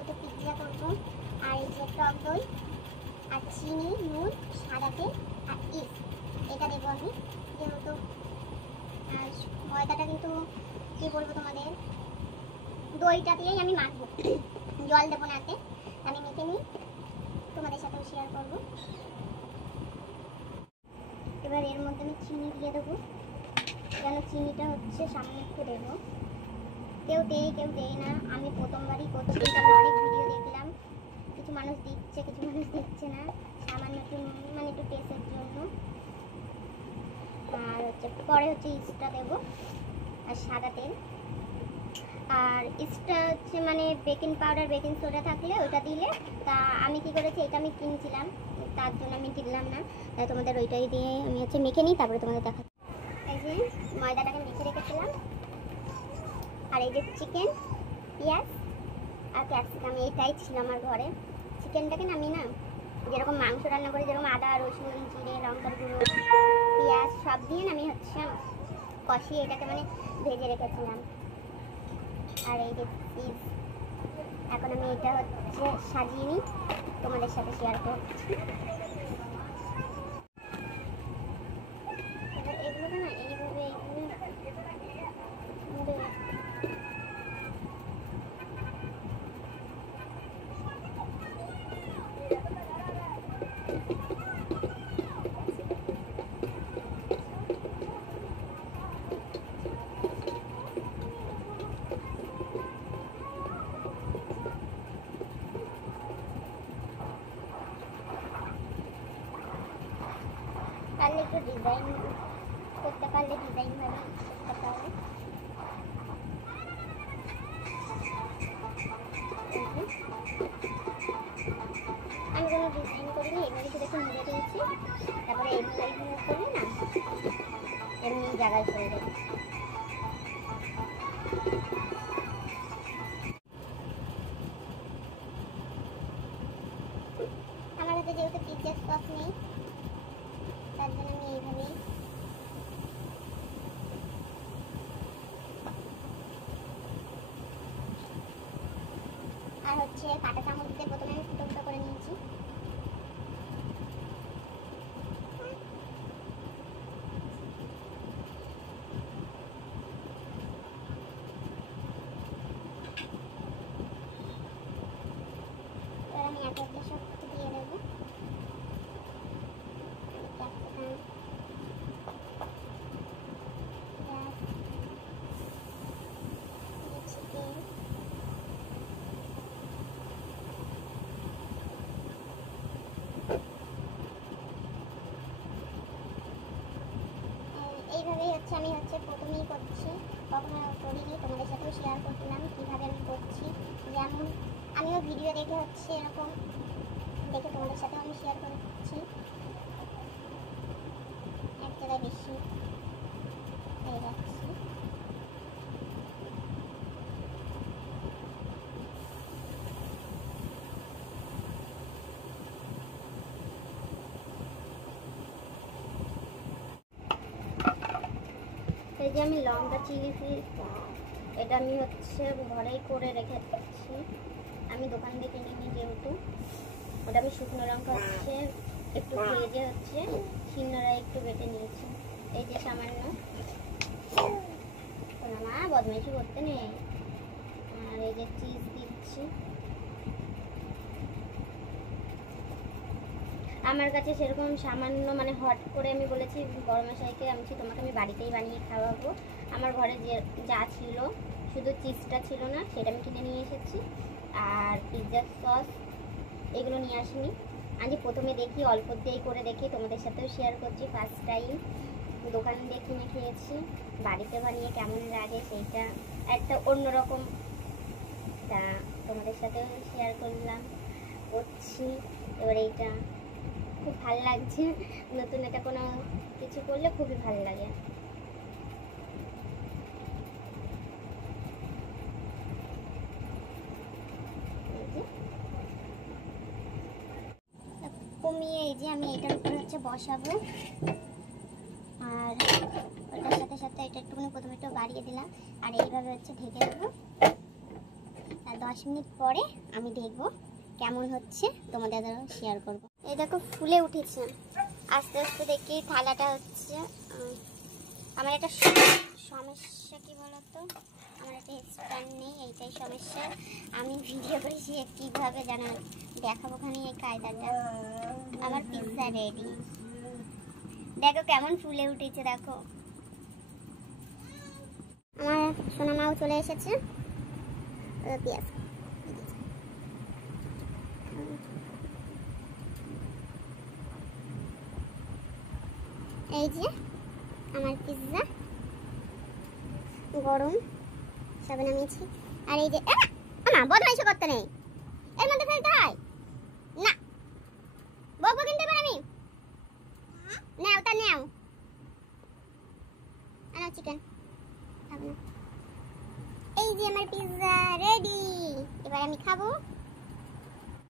যেহেতু পিৎজা করবো। আর এই যে টক দই আর চিনি, নুন, সাদা তেল আর ইস্ট, এটা দেবো আমি যেহেতু। আর ময়দাটা কিন্তু কী বলবো তোমাদের, দইটা দিয়েই আমি মাখবো, জল দেবো না এতে। আমি মেখে নিই, তোমাদের সাথেও শেয়ার করবো। এবার এর মধ্যে আমি চিনি দিয়ে দেবো, যেন চিনিটা হচ্ছে সামনে একটু দেবো। কেউ দেয় কেউ দেয় না, আমি প্রথমবারই করছি। আমি অনেক ভিডিও দেখলাম, কিছু মানুষ দিচ্ছে কিছু মানুষ দিচ্ছে না, সামান্য একটু মানে একটু টেস্টের জন্য। আর হচ্ছে পরে হচ্ছে ইস্টটা দেবো আর সাদা তেল। আর ইস্টটা হচ্ছে মানে বেকিং পাউডার বেকিং সোডা থাকলে ওইটা দিলে, তা আমি কি করেছি, এটা আমি কিনছিলাম তার জন্য আমি দিলাম না, তাই তোমাদের ওইটাই দিয়ে আমি হচ্ছে মেখে নিই, তারপরে তোমাদের দেখা। এই যে ময়দাটাকে মেখে রেখেছিলাম, আর এই যে চিকেন, পেঁয়াজ আর ক্যাপসিকাম, এইটাই ছিল আমার ঘরে। চিকেনটাকে আমি না যেরকম মাংস রান্না করি, যেরকম আদা রসুন জিরে লঙ্কার গুঁড়ো পেঁয়াজ সব দিয়ে আমি হচ্ছে কষিয়ে এটাকে মানে ভেজে রেখেছিলাম। আর এই যে চিজ, এখন আমি এটা হচ্ছে সাজিয়ে নিই, তোমাদের সাথে শেয়ার করছি। এবার এগুলোকে না এইভাবে পারলে একটু ডিজাইন করতে পারলে ডিজাইন ভাবে করতে পারলে। আমি কোনো ডিজাইন করিনি, এভাবে শুধু একটু মুড়ে দিয়েছি, তারপরে এইভাবে করলে না এমনি জায়গায় চলে যাবে। আমার হাতে যেহেতু পিৎজার সস নেই, তার জন্য আমি এইভাবেই আর হচ্ছে কাঁটা চামচ দিয়ে প্রথমে আমি ফুটো ফুটো করে নিয়েছি। এবার আমি একে একে সব দিয়ে দেবো। ক্যাপসিকাম, চিকেন, এইভাবেই হচ্ছে আমি হচ্ছে প্রথমেই করছি, কখনো করিনি, তোমাদের সাথেও শেয়ার করছিলাম কীভাবে আমি করছি। যেমন আমিও ভিডিও দেখে হচ্ছে এরকম দেখে তোমাদের সাথেও আমি শেয়ার করছি। এক জায়গায় বেশি হয়ে যাচ্ছে। এই যে আমি লঙ্কা চিলি ফ্লেক্স, এটা আমি হচ্ছে ঘরেই করে রেখে দিচ্ছি, আমি দোকান থেকে কিনিনি যেহেতু। ওটা আমি শুকনো লঙ্কা হচ্ছে একটু ভেজে হচ্ছে শিলনোড়ায় একটু বেটে নিয়েছি। এই যে সামান্য, মা বদমাইশি করতে নেই। আর এই যে চিজ দিচ্ছি, আমার কাছে সেরকম সামান্য মানে হট করে আমি বলেছি বড় মশাইকে, আমি তোমাকে আমি বাড়িতেই বানিয়ে খাওয়াবো। আমার ঘরে যে যা ছিল শুধু চিজটা ছিল না, সেটা আমি কিনে নিয়ে এসেছি। আর পিৎজার সস এগুলো নিয়ে আসিনি, আমি প্রথমে দেখি অল্প দিয়েই করে দেখি, তোমাদের সাথেও শেয়ার করছি। ফার্স্ট টাইম দোকান দিয়ে কিনে খেয়েছি, বাড়িতে বানিয়ে কেমন লাগে সেইটা একটা অন্যরকম, তা তোমাদের সাথেও শেয়ার করলাম করছি। এবার এইটা খুব ভালো লাগছে, নতুন এটা কোনো কিছু করলে খুবই ভালো লাগে। কমিয়ে এই যে আমি এটার উপর হচ্ছে বসাবো, আর ওটার সাথে সাথে এটা একটুখানি প্রথমে একটু বাড়িয়ে দিলাম, আর এইভাবে হচ্ছে ঢেকে দেবো। আর 10 মিনিট পরে আমি দেখবো কেমন হচ্ছে, তোমাদের শেয়ার করব। এই দেখো ফুলে উঠেছে, আস্তে আস্তে দেখি থালাটা হচ্ছে। আমার একটা সমস্যা কি বলতো, আমার একটা স্ট্যান্ড নেই, এইটাই সমস্যা। আমি ভিডিও করে সে কীভাবে জানা দেখাবো খানি এই কায়দাটা। আমার পিৎজা রেডি, দেখো কেমন ফুলে উঠেছে। দেখো আমার সোনা মাও চলে এসেছে। পেঁয়াজ এই যে আমার পিৎজা গরম সবে নামিয়েছি। আর এই যে আমা বদমাইশি করতে নেই, এর মধ্যে ফেলতে হয় না। বকবো কিনতে পারি আমি, নাও তা নাও, আনো চিকেন খাবো না। এই যে আমার পিৎজা রেডি, এবার আমি খাবো।